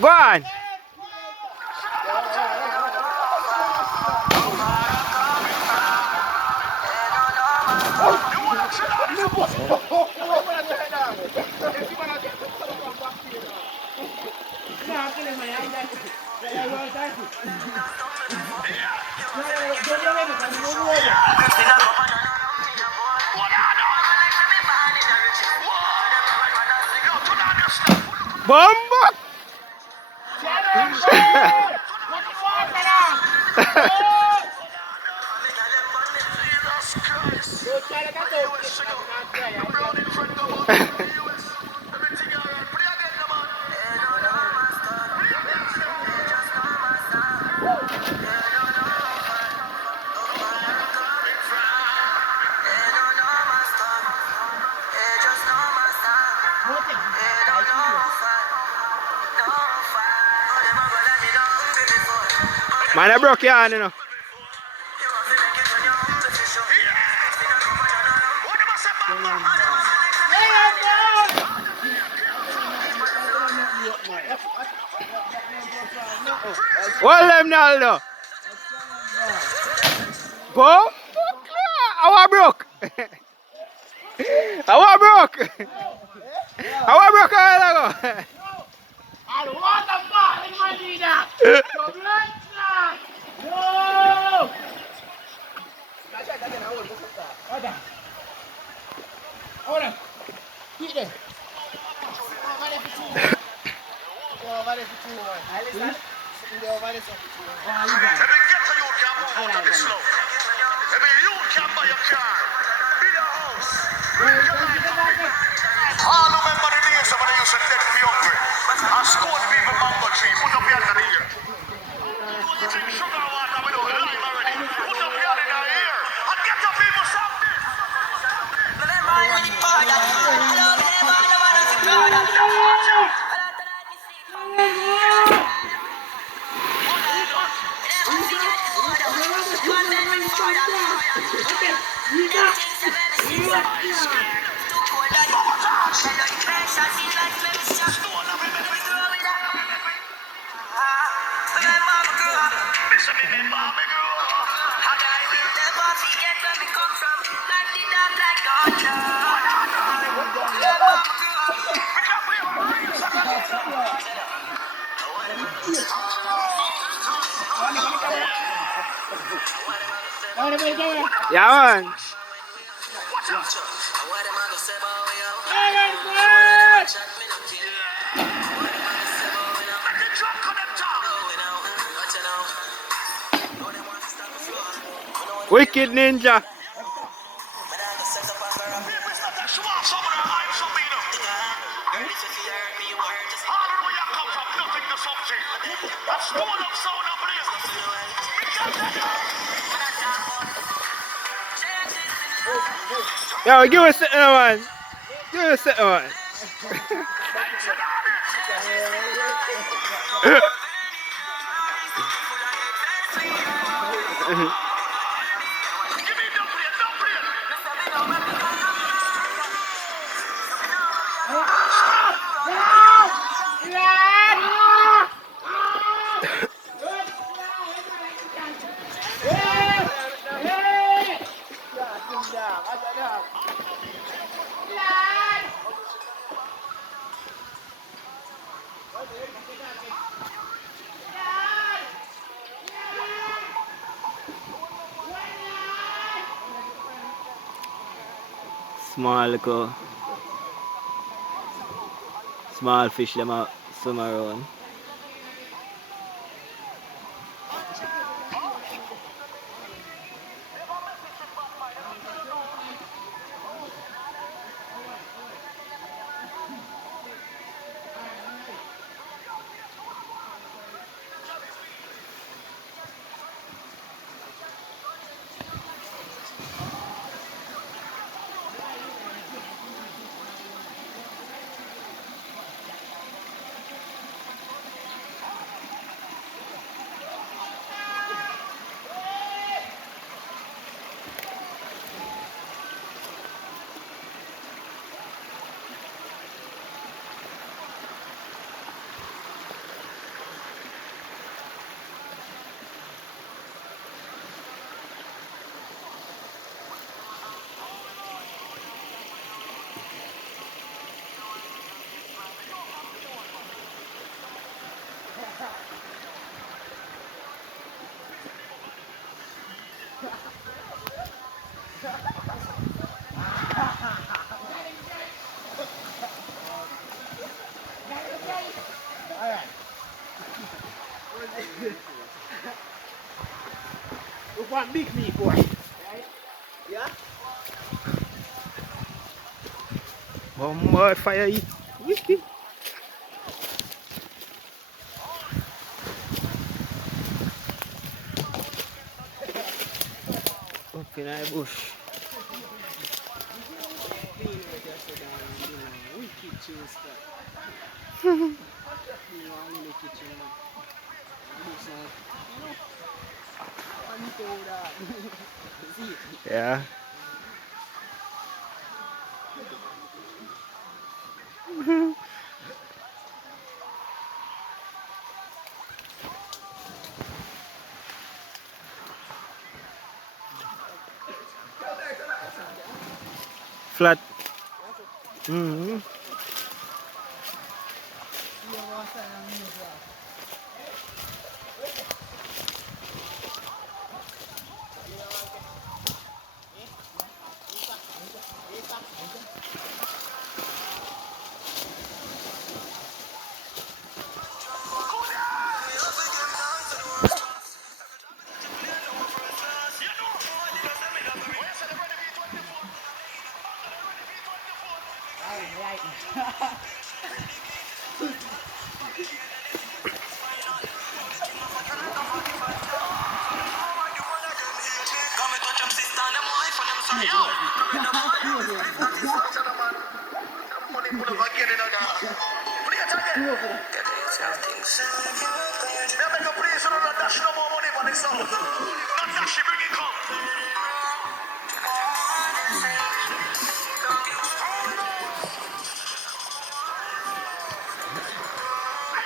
Go on. Bomba! Man, I broke your hand, you know. What them now, though? Boom? How I broke? How I broke? How I broke a while ago? And what the fuck is my leader? No! Hold on. Keep there. Over there for 2 man. Over there for 2 man. Listen. Over there for 2 man. Every ghetto you can move out of the slow. Every you can buy a car. Build a house. All remember the days when they used to take me hungry. And score the people mango tree. Put up your hand in here. Sugar water without lime already. Put up your hand in here. And get the people something. Yeah, man. Wicked Ninja. Yo, give us something, man. Give us something, man. Small fish them out swim around. want big meat, boy. Yeah? Bomb fire it. Wiki. Up in the bush. Wicked chill spot. You want in the kitchen, man. Looks like, funny to that. See? Yeah. Flat. Mm-hmm. Please, don't dash no more money for this song. Not dash, bring it come.